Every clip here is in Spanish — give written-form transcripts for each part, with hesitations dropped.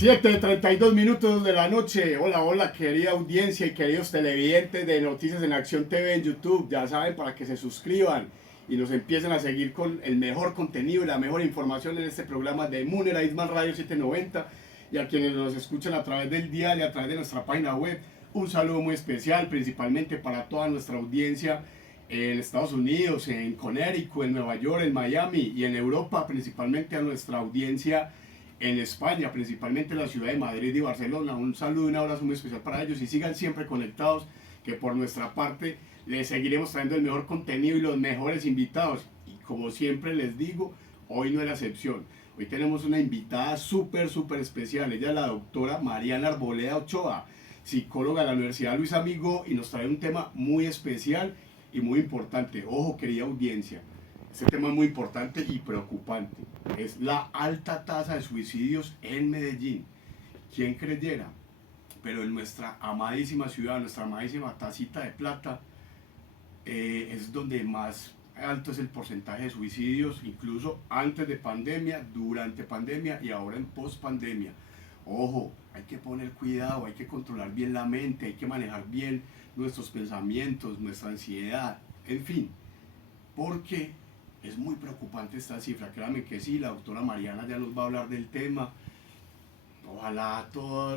7:32 de la noche. Hola, hola, querida audiencia y queridos televidentes de Noticias en Acción TV en YouTube. Ya saben, para que se suscriban y nos empiecen a seguir con el mejor contenido y la mejor información en este programa de Munera Isman Radio 790. Y a quienes nos escuchan a través del dial y a través de nuestra página web, un saludo muy especial, principalmente para toda nuestra audiencia en Estados Unidos, en Connecticut, en Nueva York, en Miami y en Europa, principalmente a nuestra audiencia en España, principalmente en la ciudad de Madrid y Barcelona. Un saludo y un abrazo muy especial para ellos y sigan siempre conectados, que por nuestra parte les seguiremos trayendo el mejor contenido y los mejores invitados. Y como siempre les digo, hoy no es la excepción. Hoy tenemos una invitada súper especial. Ella es la doctora Mariana Arboleda Ochoa, psicóloga de la Universidad Luis Amigo, y nos trae un tema muy especial y muy importante. Ojo, querida audiencia, este tema es muy importante y preocupante. Es la alta tasa de suicidios en Medellín. ¿Quién creyera? Pero en nuestra amadísima ciudad, nuestra amadísima tacita de plata, es donde más alto es el porcentaje de suicidios, incluso antes de pandemia, durante pandemia y ahora en post pandemia. Ojo, hay que poner cuidado, hay que controlar bien la mente, hay que manejar bien nuestros pensamientos, nuestra ansiedad, en fin, porque es muy preocupante esta cifra. Créanme que sí, la doctora Mariana ya nos va a hablar del tema. Ojalá todo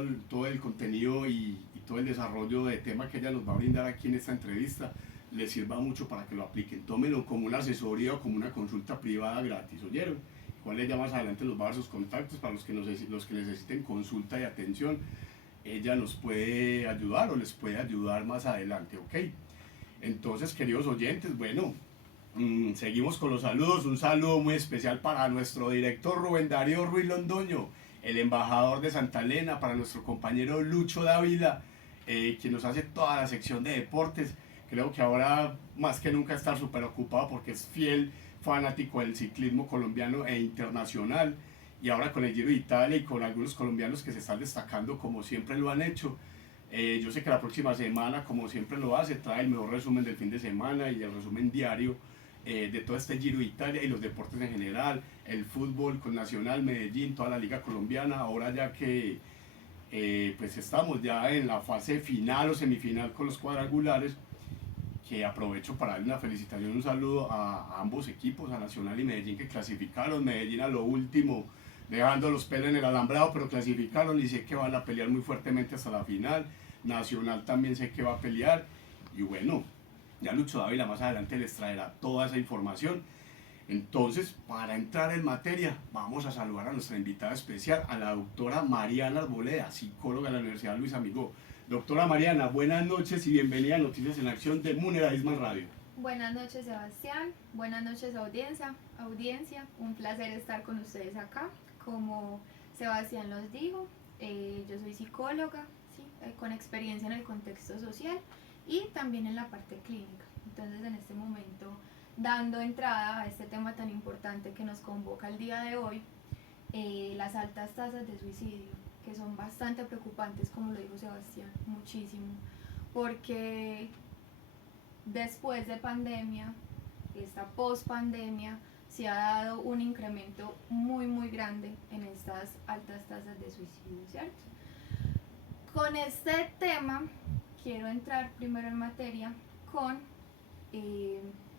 el contenido y todo el desarrollo de tema que ella nos va a brindar aquí en esta entrevista les sirva mucho para que lo apliquen. Tómenlo como una asesoría o como una consulta privada gratis, ¿oyeron? Igual ella más adelante nos va a dar sus contactos para los que necesiten consulta y atención. Ella nos puede ayudar o les puede ayudar más adelante, ¿ok? Entonces, queridos oyentes, bueno, seguimos con los saludos. Un saludo muy especial para nuestro director Rubén Darío Ruiz Londoño, el embajador de Santa Elena, para nuestro compañero Lucho Dávila, quien nos hace toda la sección de deportes. Creo que ahora más que nunca está súper ocupado porque es fiel fanático del ciclismo colombiano e internacional. Y ahora con el Giro de Italia y con algunos colombianos que se están destacando como siempre lo han hecho. Yo sé que la próxima semana, como siempre lo hace, trae el mejor resumen del fin de semana y el resumen diario de todo este Giro de Italia y los deportes en general, el fútbol con Nacional, Medellín, toda la liga colombiana. Ahora ya que pues estamos ya en la fase final o semifinal con los cuadrangulares, que aprovecho para darle una felicitación, un saludo a ambos equipos, a Nacional y Medellín, que clasificaron. Medellín a lo último, dejando los pelos en el alambrado, pero clasificaron y sé que van a pelear muy fuertemente hasta la final. Nacional también sé que va a pelear y bueno, ya Lucho Dávila más adelante les traerá toda esa información. Entonces, para entrar en materia, vamos a saludar a nuestra invitada especial, a la doctora Mariana Arboleda, psicóloga de la Universidad Luis Amigo. Doctora Mariana, buenas noches y bienvenida a Noticias en Acción de Munera Isman Radio. Buenas noches, Sebastián. Buenas noches, audiencia. Un placer estar con ustedes acá. Como Sebastián los dijo, yo soy psicóloga, ¿sí? Con experiencia en el contexto social y también en la parte clínica. Entonces, en este momento, dando entrada a este tema tan importante que nos convoca el día de hoy, las altas tasas de suicidio, que son bastante preocupantes, como lo dijo Sebastián, muchísimo, porque después de pandemia, esta post-pandemia, se ha dado un incremento muy grande en estas altas tasas de suicidio, ¿cierto? Con este tema quiero entrar primero en materia con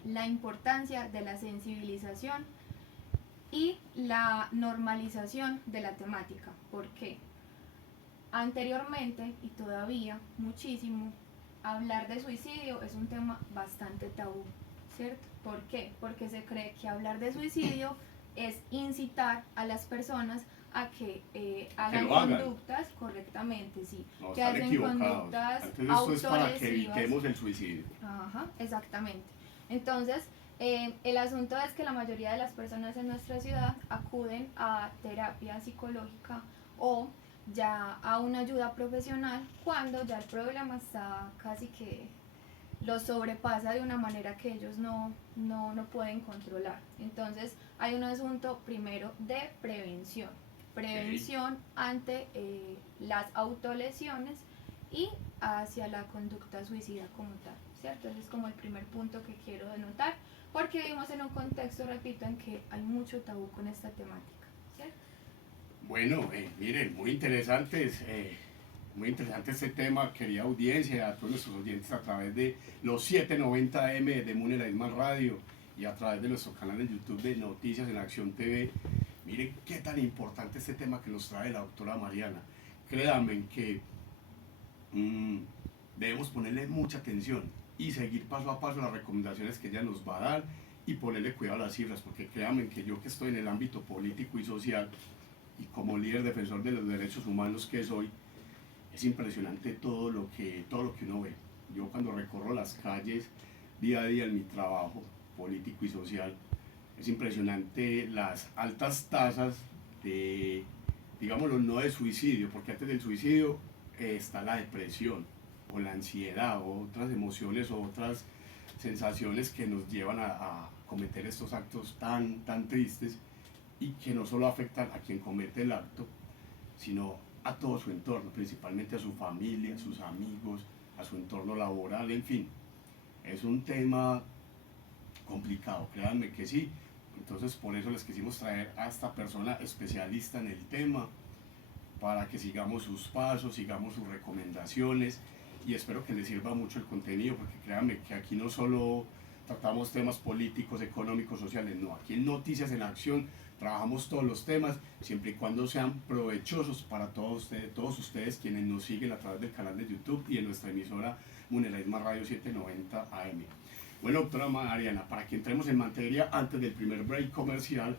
la importancia de la sensibilización y la normalización de la temática. ¿Por qué? Anteriormente y todavía muchísimo, hablar de suicidio es un tema bastante tabú, ¿cierto? ¿Por qué? Porque se cree que hablar de suicidio es incitar a las personas a que hagan conductas correctamente, sí, No, que hacen conductas autolesivas. Esto es para que evitemos el suicidio. Ajá, exactamente. Entonces, el asunto es que la mayoría de las personas en nuestra ciudad acuden a terapia psicológica o ya a una ayuda profesional cuando ya el problema está casi que los sobrepasa de una manera que ellos no pueden controlar. Entonces hay un asunto primero de prevención ante las autolesiones y hacia la conducta suicida como tal, ¿cierto? Ese es como el primer punto que quiero denotar, porque vivimos en un contexto, repito, en que hay mucho tabú con esta temática, ¿cierto? Bueno, miren, muy interesante este tema, querida audiencia, a todos nuestros oyentes a través de los 790M de Muneraisma Radio y a través de nuestro canal de YouTube de Noticias en Acción TV. Miren qué tan importante este tema que nos trae la doctora Mariana. Créanme que debemos ponerle mucha atención y seguir paso a paso las recomendaciones que ella nos va a dar y ponerle cuidado a las cifras, porque créanme que yo que estoy en el ámbito político y social y como líder defensor de los derechos humanos que soy, es impresionante todo lo que uno ve. Yo cuando recorro las calles día a día en mi trabajo político y social, es impresionante las altas tasas de, digámoslo, no de suicidio, porque antes del suicidio está la depresión o la ansiedad o otras emociones o otras sensaciones que nos llevan a cometer estos actos tan tristes y que no solo afectan a quien comete el acto, sino a todo su entorno, principalmente a su familia, a sus amigos, a su entorno laboral, en fin. Es un tema complicado, créanme que sí. Entonces por eso les quisimos traer a esta persona especialista en el tema, para que sigamos sus pasos, sigamos sus recomendaciones y espero que les sirva mucho el contenido, porque créanme que aquí no solo tratamos temas políticos, económicos, sociales, no, aquí en Noticias en Acción trabajamos todos los temas, siempre y cuando sean provechosos para todos ustedes quienes nos siguen a través del canal de YouTube y en nuestra emisora Muneraisma Radio 790 AM. Bueno, doctora Mariana, para que entremos en materia antes del primer break comercial,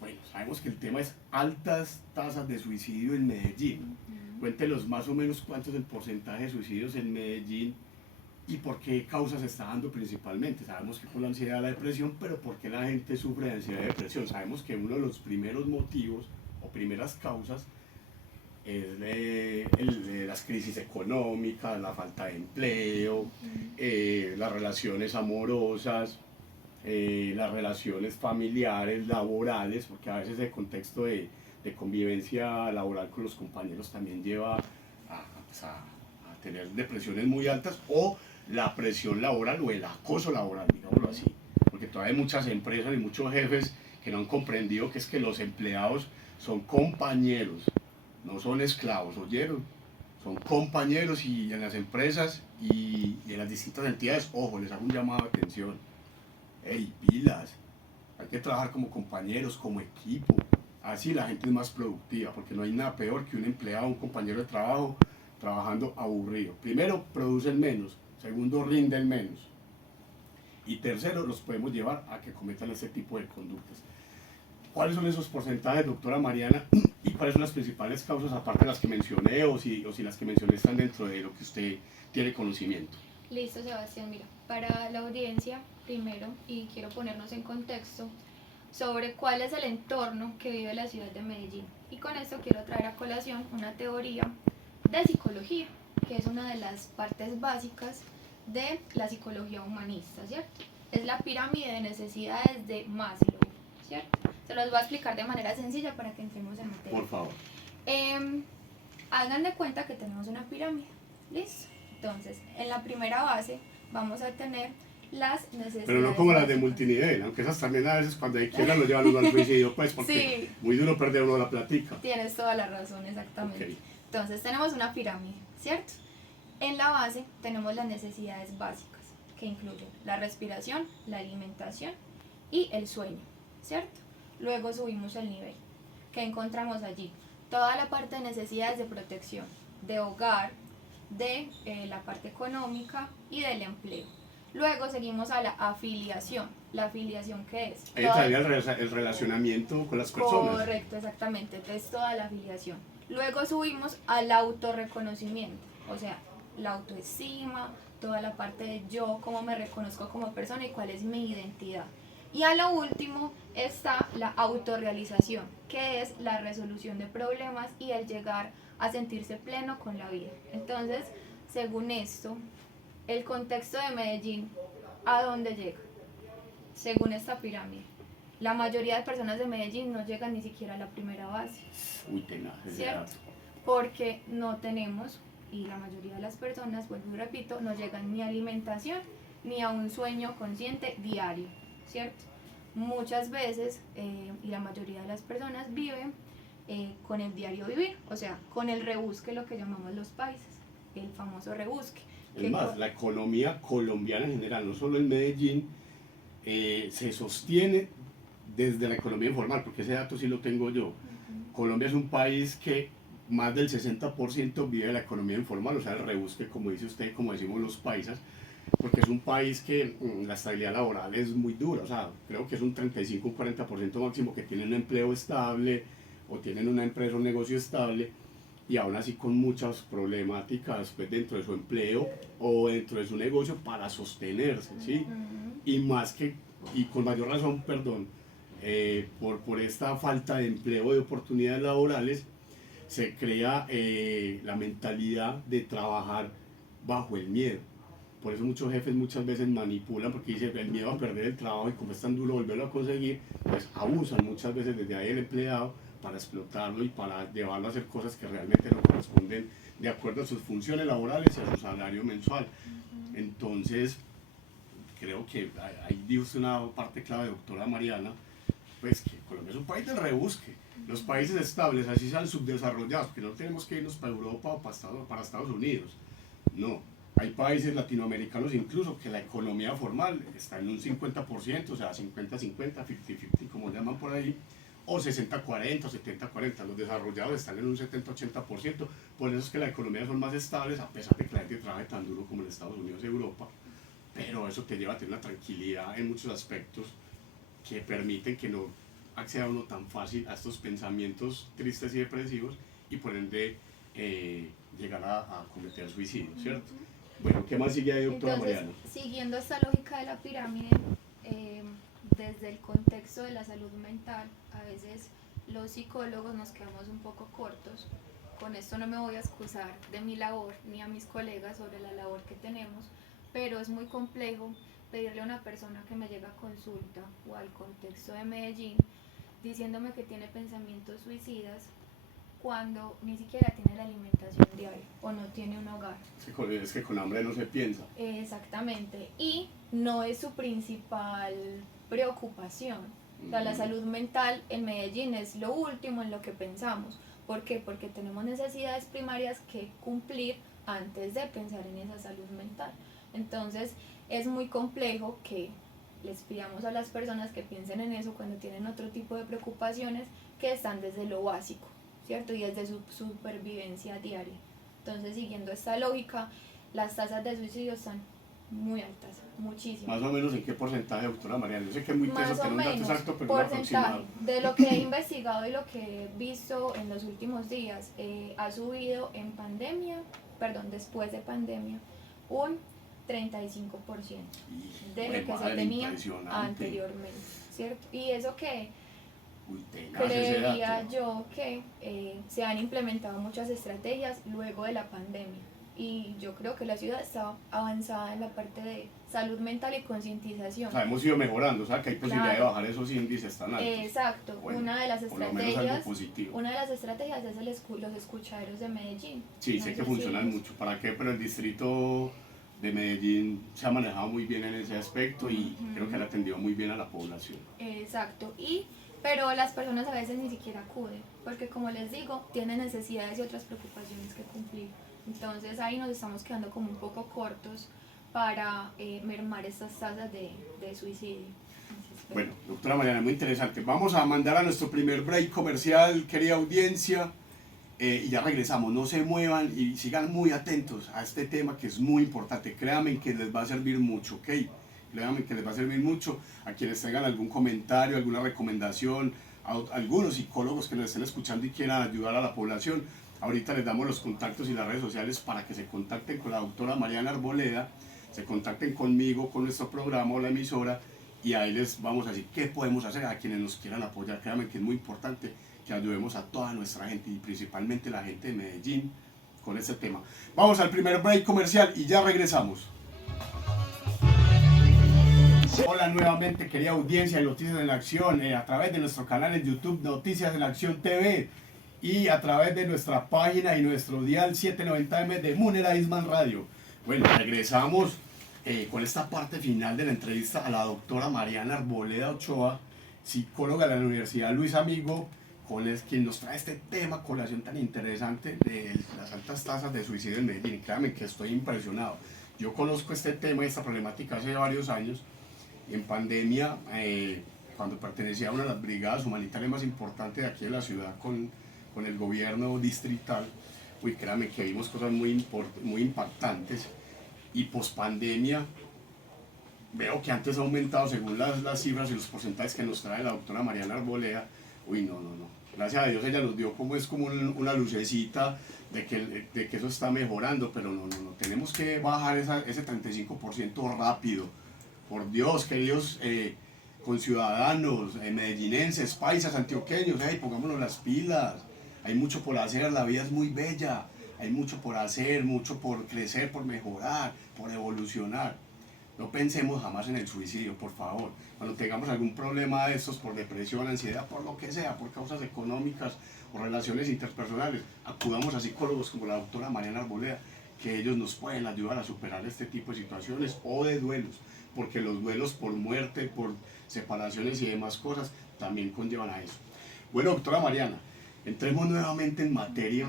bueno, sabemos que el tema es altas tasas de suicidio en Medellín. Cuéntenos más o menos cuánto es el porcentaje de suicidios en Medellín y por qué causas se está dando principalmente. Sabemos que con la ansiedad, la depresión, pero ¿por qué la gente sufre de ansiedad y depresión? Sabemos que uno de los primeros motivos o primeras causas es de las crisis económicas, la falta de empleo, las relaciones amorosas, las relaciones familiares, laborales, porque a veces el contexto de convivencia laboral con los compañeros también lleva a tener depresiones muy altas, o la presión laboral o el acoso laboral, digámoslo así, porque todavía hay muchas empresas y muchos jefes que no han comprendido que es que los empleados son compañeros, no son esclavos, ¿oyeron? Son compañeros, y en las empresas y en las distintas entidades, ojo, les hago un llamado de atención. Hey, pilas, hay que trabajar como compañeros, como equipo, así la gente es más productiva, porque no hay nada peor que un empleado, un compañero de trabajo, trabajando aburrido. Primero, producen menos, segundo, rinden menos, y tercero, los podemos llevar a que cometan ese tipo de conductas. ¿Cuáles son esos porcentajes, doctora Mariana, y cuáles son las principales causas, aparte de las que mencioné, o si las que mencioné están dentro de lo que usted tiene conocimiento? Listo, Sebastián, mira, para la audiencia, primero, y quiero ponernos en contexto sobre cuál es el entorno que vive la ciudad de Medellín. Y con esto quiero traer a colación una teoría de psicología, que es una de las partes básicas de la psicología humanista, ¿cierto? Es la pirámide de necesidades de Maslow, ¿cierto? Se los voy a explicar de manera sencilla para que entremos en materia. Por favor. Hagan de cuenta que tenemos una pirámide, ¿listo? Entonces, en la primera base vamos a tener las necesidades. Pero no como las de multinivel, aunque esas también a veces cuando hay quieran lo llevan uno al suicidio, pues, porque sí, muy duro perder uno la platica. Tienes toda la razón, exactamente. Okay. Entonces tenemos una pirámide, ¿cierto? En la base tenemos las necesidades básicas, que incluyen la respiración, la alimentación y el sueño, ¿cierto? Luego subimos el nivel. ¿Qué encontramos allí? Toda la parte de necesidades de protección, de hogar, de la parte económica y del empleo. Luego seguimos a la afiliación. ¿La afiliación qué es? Ahí estaría el relacionamiento con las personas. Correcto, exactamente. Entonces toda la afiliación. Luego subimos al autorreconocimiento, o sea, la autoestima, toda la parte de yo, cómo me reconozco como persona y cuál es mi identidad. Y a lo último está la autorrealización, que es la resolución de problemas y el llegar a sentirse pleno con la vida. Entonces, según esto, el contexto de Medellín, ¿a dónde llega? Según esta pirámide, la mayoría de personas de Medellín no llegan ni siquiera a la primera base. Uy, tenaz, ¿cierto? Porque no tenemos, y la mayoría de las personas, vuelvo y repito, no llegan ni a alimentación ni a un sueño consciente diario, ¿cierto? Muchas veces, y la mayoría de las personas viven con el diario vivir, o sea, con el rebusque, lo que llamamos los países, el famoso rebusque. Es más, la economía colombiana en general, no solo en Medellín, se sostiene desde la economía informal, porque ese dato sí lo tengo yo. Colombia es un país que más del 60% vive de la economía informal, o sea, el rebusque, como dice usted, como decimos los paisas, porque es un país que la estabilidad laboral es muy dura, o sea, creo que es un 35-40% máximo que tienen un empleo estable o tienen una empresa o un negocio estable, y aún así con muchas problemáticas pues, dentro de su empleo o dentro de su negocio para sostenerse, ¿sí? Y más que, y con mayor razón, perdón, por esta falta de empleo, de oportunidades laborales, se crea la mentalidad de trabajar bajo el miedo. Por eso muchos jefes muchas veces manipulan, porque dicen el miedo a perder el trabajo y como es tan duro volverlo a conseguir, pues abusan muchas veces desde ahí el empleado para explotarlo y para llevarlo a hacer cosas que realmente no corresponden de acuerdo a sus funciones laborales y a su salario mensual. Entonces, creo que ahí dio usted una parte clave, doctora Mariana, pues que Colombia es un país del rebusque. Los países estables, así sean subdesarrollados, porque no tenemos que irnos para Europa o para Estados Unidos. No, hay países latinoamericanos incluso que la economía formal está en un 50%, o sea, 50-50, 50-50, como llaman por ahí, o 60-40, 70-40. Los desarrollados están en un 70-80%. Por eso es que las economías son más estables, a pesar de que la gente trabaje tan duro como en Estados Unidos y Europa. Pero eso te lleva a tener una tranquilidad en muchos aspectos que permiten que no acceda uno tan fácil a estos pensamientos tristes y depresivos y por ende llegar a cometer suicidio, ¿cierto? Bueno, ¿qué más sigue ahí, doctora Entonces, Mariana? siguiendo esta lógica de la pirámide, desde el contexto de la salud mental, a veces los psicólogos nos quedamos un poco cortos. Con esto no me voy a excusar de mi labor ni a mis colegas sobre la labor que tenemos, pero es muy complejo pedirle a una persona que me llega a consulta o al contexto de Medellín diciéndome que tiene pensamientos suicidas cuando ni siquiera tiene la alimentación diaria o no tiene un hogar. Es que con hambre no se piensa. Exactamente, y no es su principal preocupación. O sea, la salud mental en Medellín es lo último en lo que pensamos. ¿Por qué? Porque tenemos necesidades primarias que cumplir antes de pensar en esa salud mental. Entonces, es muy complejo que les pidamos a las personas que piensen en eso cuando tienen otro tipo de preocupaciones que están desde lo básico, ¿cierto? Y desde su supervivencia diaria. Entonces, siguiendo esta lógica, las tasas de suicidio están muy altas, muchísimas. Más o menos en qué porcentaje, doctora Mariana. Yo sé que es muy teso tener un dato exacto, pero porcentaje, aproximado. de lo que he investigado y lo que he visto en los últimos días, ha subido en pandemia, después de pandemia, un 35% de lo que se tenía anteriormente, ¿cierto? Y eso que creería yo que se han implementado muchas estrategias luego de la pandemia y yo creo que la ciudad está avanzada en la parte de salud mental y concientización. O sea, hemos ido mejorando, o sea, que hay posibilidad de bajar esos índices tan altos. Exacto, bueno, una de las estrategias es los escuchaderos de Medellín. Sí, sé que funcionan mucho. ¿Para qué? Pero el distrito de Medellín se ha manejado muy bien en ese aspecto y creo que han atendido muy bien a la población. Exacto, pero las personas a veces ni siquiera acuden, porque como les digo, tienen necesidades y otras preocupaciones que cumplir. Entonces ahí nos estamos quedando como un poco cortos para mermar estas tasas de suicidio. Bueno, doctora Mariana, muy interesante. Vamos a mandar a nuestro primer break comercial, querida audiencia, y ya regresamos. No se muevan y sigan muy atentos a este tema que es muy importante. Créanme que les va a servir mucho, ¿ok? Créanme que les va a servir mucho a quienes tengan algún comentario, alguna recomendación, a algunos psicólogos que nos estén escuchando y quieran ayudar a la población. Ahorita les damos los contactos y las redes sociales para que se contacten con la doctora Mariana Arboleda, se contacten conmigo, con nuestro programa o la emisora, y ahí les vamos a decir qué podemos hacer a quienes nos quieran apoyar. Créanme que es muy importante que ayudemos a toda nuestra gente y principalmente la gente de Medellín con este tema. Vamos al primer break comercial y ya regresamos. Hola nuevamente, querida audiencia de Noticias en Acción, a través de nuestro canal en YouTube Noticias en Acción TV y a través de nuestra página y nuestro dial 790M de Munera Isman Radio. Bueno, regresamos con esta parte final de la entrevista a la doctora Mariana Arboleda Ochoa, psicóloga de la Universidad Luis Amigo quien nos trae este tema, colación tan interesante de las altas tasas de suicidio en Medellín. Créanme que estoy impresionado. Yo conozco este tema y esta problemática hace varios años. En pandemia, cuando pertenecía a una de las brigadas humanitarias más importantes de aquí de la ciudad con el gobierno distrital, créanme que vimos cosas muy impactantes. Y pospandemia, veo que antes ha aumentado según las cifras y los porcentajes que nos trae la doctora Mariana Arboleda. No. Gracias a Dios ella nos dio como una lucecita de que eso está mejorando, pero no. Tenemos que bajar ese 35% rápido. Por Dios, queridos conciudadanos, medellinenses, paisas, antioqueños, pongámonos las pilas. Hay mucho por hacer, la vida es muy bella. Hay mucho por hacer, mucho por crecer, por mejorar, por evolucionar. No pensemos jamás en el suicidio, por favor. Cuando tengamos algún problema de estos, por depresión, ansiedad, por lo que sea, por causas económicas o relaciones interpersonales, acudamos a psicólogos como la doctora Mariana Arboleda, que ellos nos pueden ayudar a superar este tipo de situaciones o de duelos, porque los duelos por muerte, por separaciones y demás cosas también conllevan a eso. Bueno, doctora Mariana, entremos nuevamente en materia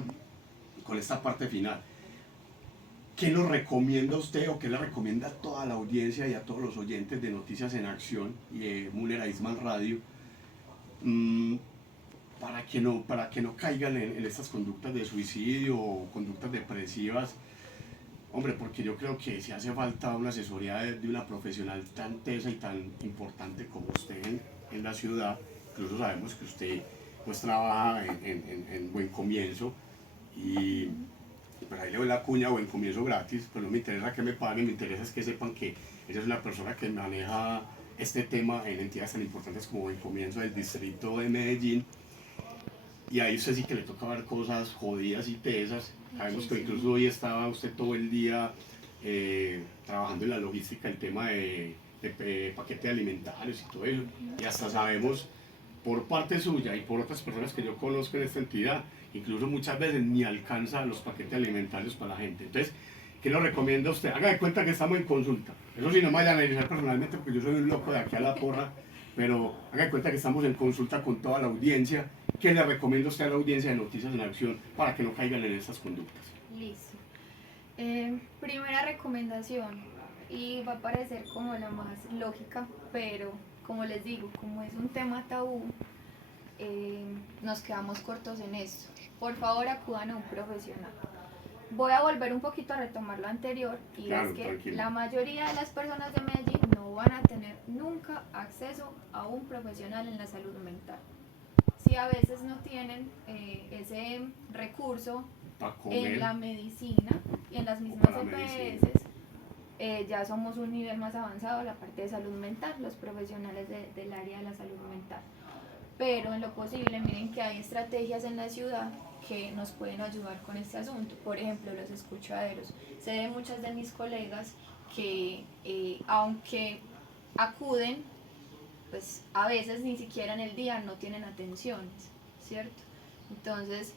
con esta parte final. ¿Qué nos recomienda usted o qué le recomienda a toda la audiencia y a todos los oyentes de Noticias en Acción y de Müller Eisman Radio para que no caigan en estas conductas de suicidio o conductas depresivas? Hombre, porque yo creo que si hace falta una asesoría de una profesional tan tesa y tan importante como usted en la ciudad. Incluso sabemos que usted pues trabaja en Buen Comienzo y pues ahí le doy la cuña, Buen Comienzo gratis. Pues no me interesa que me paguen, me interesa es que sepan que ella es una persona que maneja este tema en entidades tan importantes como Buen Comienzo del distrito de Medellín. Y ahí usted sí que le toca ver cosas jodidas y tesas. Sabemos que incluso hoy estaba usted todo el día trabajando en la logística, el tema de paquetes alimentarios y todo eso. Y hasta sabemos por parte suya y por otras personas que yo conozco en esta entidad, incluso muchas veces ni alcanza los paquetes alimentarios para la gente. Entonces, ¿qué le recomienda a usted? Haga de cuenta que estamos en consulta. Eso sí, no me vayan a analizar personalmente porque yo soy un loco de aquí a la porra, pero haga de cuenta que estamos en consulta con toda la audiencia. ¿Qué le recomienda usted a la audiencia de Noticias en Acción para que no caigan en estas conductas? Listo. Primera recomendación, y va a parecer como la más lógica, pero como les digo, como es un tema tabú, nos quedamos cortos en esto. Por favor, acudan a un profesional. Voy a volver un poquito a retomar lo anterior, y claro, es que tranquilo. La mayoría de las personas de Medellín no van a tener nunca acceso a un profesional en la salud mental. Si a veces no tienen ese recurso en la medicina y en las mismas EPS, ya somos un nivel más avanzado en la parte de salud mental, los profesionales del área de la salud mental. Pero en lo posible, miren que hay estrategias en la ciudad que nos pueden ayudar con este asunto. Por ejemplo, los escuchaderos. Sé de muchas de mis colegas que aunque acuden, pues a veces ni siquiera en el día no tienen atenciones, ¿cierto? Entonces,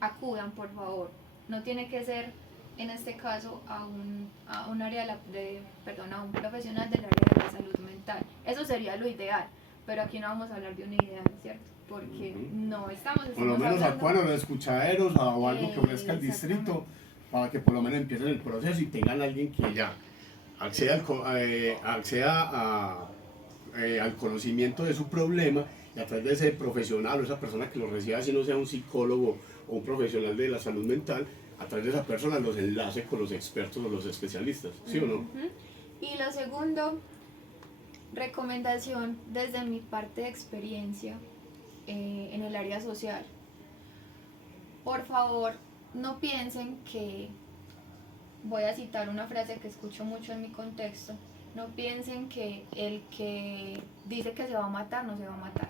acudan por favor. No tiene que ser en este caso a un profesional del área de la salud mental. Eso sería lo ideal, pero aquí no vamos a hablar de un ideal, ¿cierto? Porque no estamos por lo menos acudan a los escuchaderos o algo que ofrezca el distrito para que por lo menos empiecen el proceso y tengan a alguien que ya acceda al conocimiento de su problema, y a través de ese profesional o esa persona que lo reciba, si no sea un psicólogo o un profesional de la salud mental, a través de esa persona los enlace con los expertos o los especialistas, ¿sí o no? Y lo segundo, recomendación desde mi parte de experiencia en el área social. Por favor, no piensen que, voy a citar una frase que escucho mucho en mi contexto, no piensen que el que dice que se va a matar no se va a matar,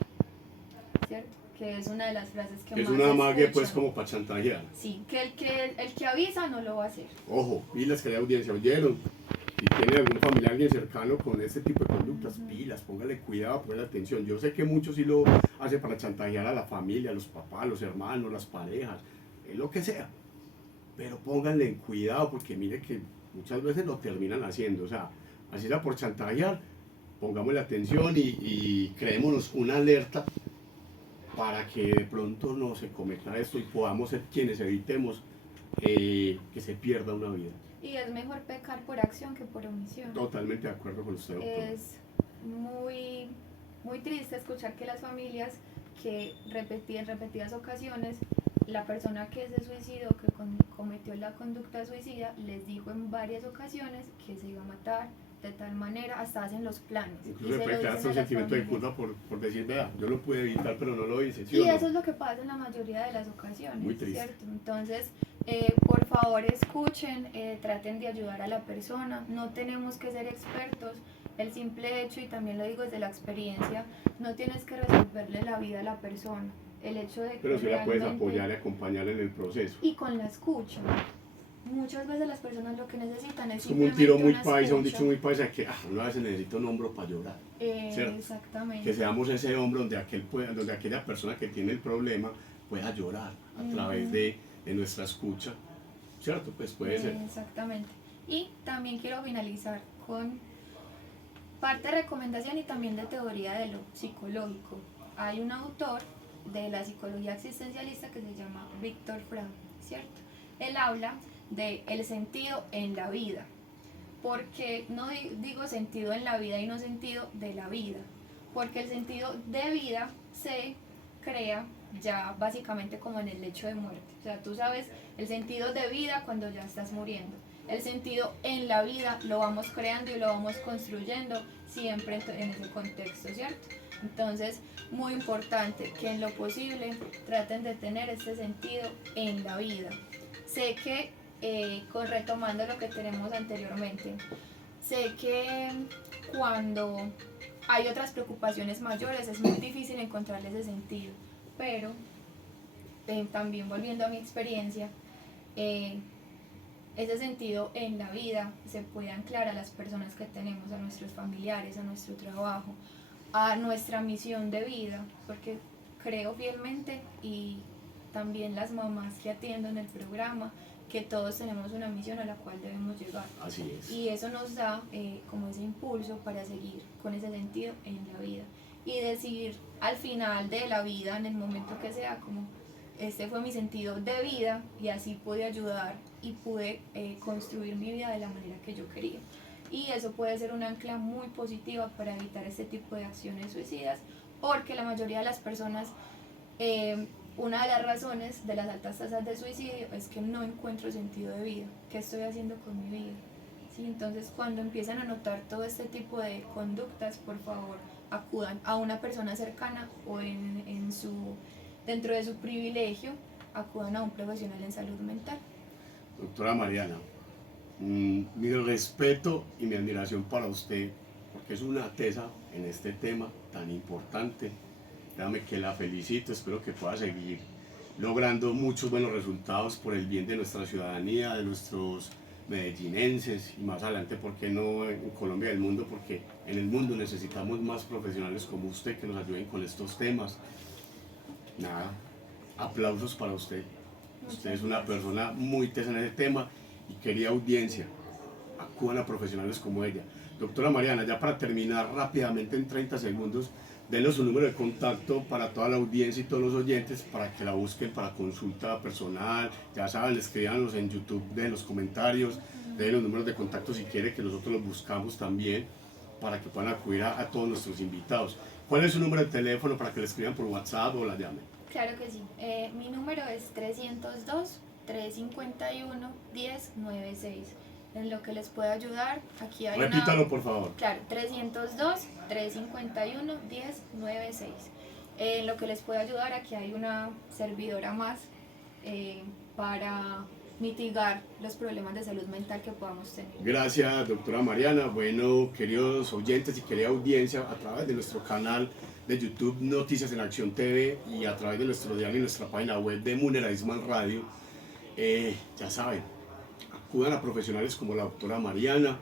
¿cierto? Que es una de las frases que es más una mague pues como para chantajear. Sí, que el que avisa no lo va a hacer. Ojo, pilas, que la audiencia oyeron. Si tiene algún familiar, alguien cercano con este tipo de conductas, pilas, póngale cuidado, póngale atención. Yo sé que muchos sí lo hacen para chantajear a la familia, a los papás, los hermanos, las parejas, lo que sea. Pero pónganle cuidado porque mire que muchas veces lo terminan haciendo. O sea, así era por chantajear, pongámosle atención y creémonos una alerta para que de pronto no se cometa esto y podamos ser quienes evitemos que se pierda una vida. Y es mejor pecar por acción que por omisión. Totalmente de acuerdo con usted, doctor. Es muy, muy triste escuchar que las familias que en repetidas ocasiones la persona que se suicidó, que cometió la conducta suicida, les dijo en varias ocasiones que se iba a matar de tal manera, hasta hacen los planes. Incluso puede quedar un sentimiento de culpa por decir, vea, yo lo pude evitar pero no lo hice. ¿Sí y o no? eso es lo que pasa en la mayoría de las ocasiones. Muy triste. ¿Cierto? Entonces, por favor escuchen, traten de ayudar a la persona, no tenemos que ser expertos, el simple hecho, y también lo digo desde la experiencia, no tienes que resolverle la vida a la persona, el hecho de que pero sí la puedes apoyar y acompañar en el proceso. Y con la escucha. Muchas veces las personas lo que necesitan es como un tiro muy paisa, un dicho muy paisa, que una vez necesita un hombro para llorar. Exactamente. Que seamos ese hombro donde aquella persona que tiene el problema pueda llorar a través de nuestra escucha, ¿cierto? Pues puede ser. Exactamente. Y también quiero finalizar con parte de recomendación y también de teoría de lo psicológico. Hay un autor de la psicología existencialista que se llama Viktor Frankl, ¿cierto? Él habla de el sentido en la vida. Porque no digo sentido en la vida y no sentido de la vida, porque el sentido de vida se crea ya básicamente como en el lecho de muerte. O sea, tú sabes el sentido de vida cuando ya estás muriendo. El sentido en la vida lo vamos creando y lo vamos construyendo siempre en ese contexto, ¿cierto? Entonces, muy importante que en lo posible traten de tener este sentido en la vida. Sé que, retomando lo que tenemos anteriormente, sé que cuando hay otras preocupaciones mayores es muy difícil encontrarle ese sentido, pero también volviendo a mi experiencia, ese sentido en la vida se puede anclar a las personas que tenemos, a nuestros familiares, a nuestro trabajo, a nuestra misión de vida, porque creo fielmente, y también las mamás que atiendo en el programa, que todos tenemos una misión a la cual debemos llegar. Así es. Y eso nos da como ese impulso para seguir con ese sentido en la vida. Y decir al final de la vida, en el momento que sea, como este fue mi sentido de vida y así pude ayudar y pude construir mi vida de la manera que yo quería. Y eso puede ser un ancla muy positiva para evitar este tipo de acciones suicidas, porque la mayoría de las personas, una de las razones de las altas tasas de suicidio es que no encuentro sentido de vida. ¿Qué estoy haciendo con mi vida? ¿Sí? Entonces, cuando empiezan a notar todo este tipo de conductas, por favor, acudan a una persona cercana o dentro de su privilegio, acudan a un profesional en salud mental. Doctora Mariana, mi respeto y mi admiración para usted, porque es una tesa en este tema tan importante. Déjame que la felicito, espero que pueda seguir logrando muchos buenos resultados por el bien de nuestra ciudadanía, de nuestros medellinenses y más adelante, ¿por qué no en Colombia y el mundo? Porque en el mundo necesitamos más profesionales como usted que nos ayuden con estos temas. Nada, aplausos para usted. Usted es una persona muy tesa en ese tema y querida audiencia, acudan a profesionales como ella. Doctora Mariana, ya para terminar rápidamente en 30 segundos, denos su número de contacto para toda la audiencia y todos los oyentes para que la busquen para consulta personal. Ya saben, escríbanos en YouTube, den los comentarios, den los números de contacto si quiere que nosotros los buscamos también para que puedan acudir a todos nuestros invitados. ¿Cuál es su número de teléfono para que le escriban por WhatsApp o la llamen? Claro que sí. Mi número es 302-351-1096. En lo que les pueda ayudar, aquí hay Repítalo, por favor. Claro, 302-351-1096. En lo que les pueda ayudar, aquí hay una servidora más para mitigar los problemas de salud mental que podamos tener. Gracias, doctora Mariana. Bueno, queridos oyentes y querida audiencia, a través de nuestro canal de YouTube Noticias en Acción TV y a través de nuestro diario y nuestra página web de Munera Isman Radio, ya saben, acudan a profesionales como la doctora Mariana.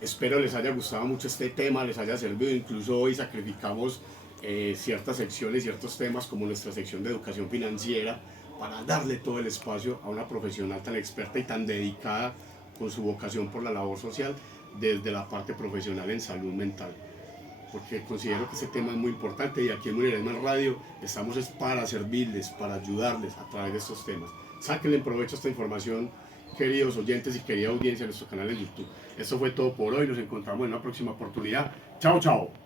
Espero les haya gustado mucho este tema, les haya servido. Incluso hoy sacrificamos ciertas secciones, ciertos temas como nuestra sección de educación financiera para darle todo el espacio a una profesional tan experta y tan dedicada con su vocación por la labor social desde la parte profesional en salud mental. porque considero que este tema es muy importante y aquí en Mujeres Radio estamos es para servirles, para ayudarles a través de estos temas. Sáquenle provecho a esta información, queridos oyentes y querida audiencia de nuestro canal en YouTube. Esto fue todo por hoy, nos encontramos en una próxima oportunidad. Chao, chao.